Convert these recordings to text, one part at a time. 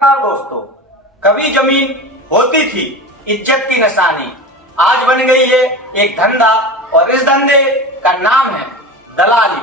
हाँ दोस्तों, कभी जमीन होती थी इज्जत की निशानी, आज बन गई है एक धंधा और इस धंधे का नाम है दलाली।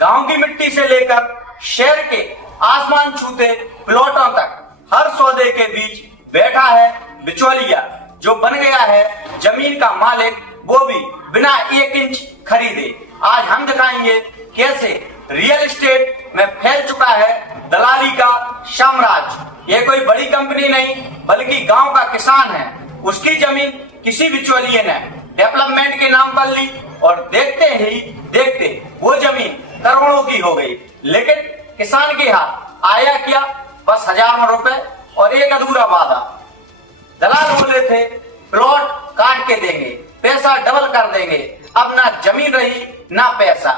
गांव की मिट्टी से लेकर शहर के आसमान छूते प्लॉटों तक हर सौदे के बीच बैठा है बिचौलिया, जो बन गया है जमीन का मालिक, वो भी बिना 1 इंच खरीदे। आज हम दिखाएंगे कैसे रियल एस्टेट में फैल चुका है दलाली का साम्राज्य। ये कोई बड़ी कंपनी नहीं बल्कि गांव का किसान है, उसकी जमीन किसी बिचौलिए ने डेवलपमेंट के नाम पर ली और देखते ही देखते वो जमीन करोड़ों की हो गई। लेकिन किसान के हाथ आया क्या? बस हजारों रुपए और एक अधूरा वादा। दलाल बोले थे प्लॉट काट के देंगे, पैसा डबल कर देंगे। अब ना जमीन रही ना पैसा।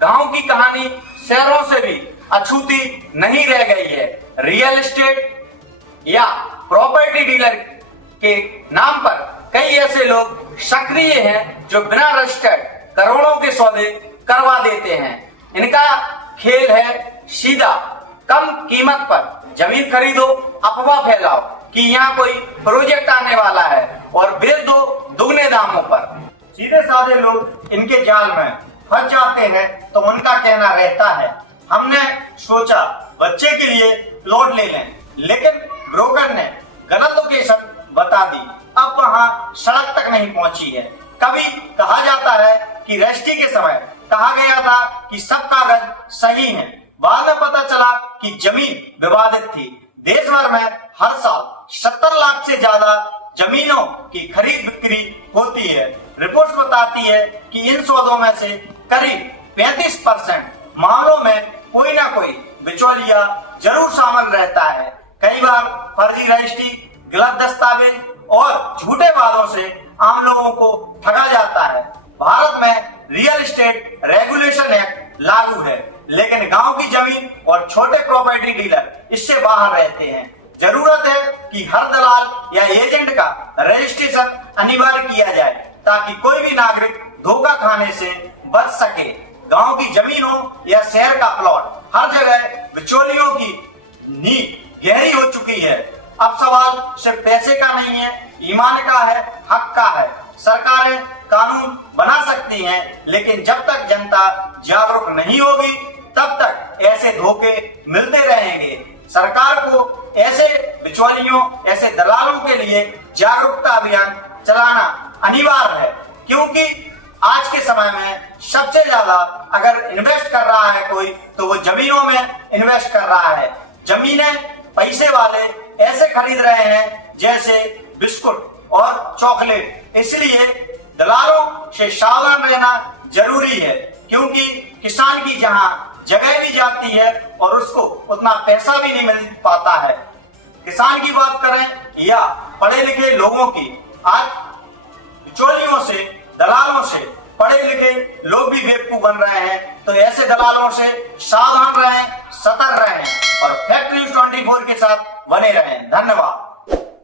गांव की कहानी शहरों से भी अछूती नहीं रह गई है। रियल एस्टेट या प्रॉपर्टी डीलर के नाम पर कई ऐसे लोग सक्रिय हैं जो बिना रजिस्टर्ड करोड़ों के सौदे करवा देते हैं। इनका खेल है सीधा, कम कीमत पर जमीन खरीदो, अफवाह फैलाओ कि यहाँ कोई प्रोजेक्ट आने वाला है और बेच दो दुगने दामों पर। सीधे साधे लोग इनके जाल में फंस जाते हैं तो उनका कहना रहता है हमने सोचा बच्चे के लिए प्लॉट ले लें, लेकिन ब्रोकर ने गलत लोकेशन बता दी। अब वहाँ सड़क तक नहीं पहुंची है। कभी कहा जाता है कि रजिस्ट्री के समय कहा गया था कि सब कागज सही हैं। बाद में पता चला कि जमीन विवादित थी। देश भर में हर साल 70 लाख से ज्यादा जमीनों की खरीद बिक्री होती है। रिपोर्ट्स बताती है कि इन सौदों में से करीब 35% मामलों में कोई ना कोई बिचौलिया जरूर शामिल रहता है। कई बार फर्जी रजिस्ट्री, गलत दस्तावेज और झूठे वादों से आम लोगों को ठगा जाता है। भारत में रियल एस्टेट रेगुलेशन एक्ट लागू है, लेकिन गांव की जमीन और छोटे प्रॉपर्टी डीलर इससे बाहर रहते हैं। जरूरत है कि हर दलाल या एजेंट का रजिस्ट्रेशन अनिवार्य किया जाए ताकि कोई भी नागरिक धोखा खाने से बच सके। गांव की जमीन हो या शहर का प्लॉट, हर जगह बिचौलियों की नींव गहरी हो चुकी है। अब सवाल सिर्फ पैसे का नहीं है, ईमान का है, हक का है। सरकारें कानून बना सकती हैं, लेकिन जब तक जनता जागरूक नहीं होगी तब तक ऐसे धोखे मिलते रहेंगे। सरकार को ऐसे बिचौलियों, ऐसे दलालों के लिए जागरूकता अभियान चलाना अनिवार्य है, क्योंकि आज के समय में सबसे ज्यादा अगर इन्वेस्ट कर रहा है कोई तो वो जमीनों में इन्वेस्ट कर रहा है। जमीनें पैसे वाले ऐसे खरीद रहे हैं जैसे बिस्कुट और चॉकलेट। इसलिए दलालों से सावधान रहना जरूरी है, क्योंकि किसान की जहां जगह भी जाती है और उसको उतना पैसा भी नहीं मिल पाता है। किसान की बात करें या पढ़े लिखे लोगों की, आज बिचौलियों से, दलालों से पढ़े लिखे लोग भी बेवकूफ बन रहे हैं। तो ऐसे दलालों से सावधान रहें, सतर्क रहें और फैक्ट न्यूज़ 24 के साथ बने रहें। धन्यवाद।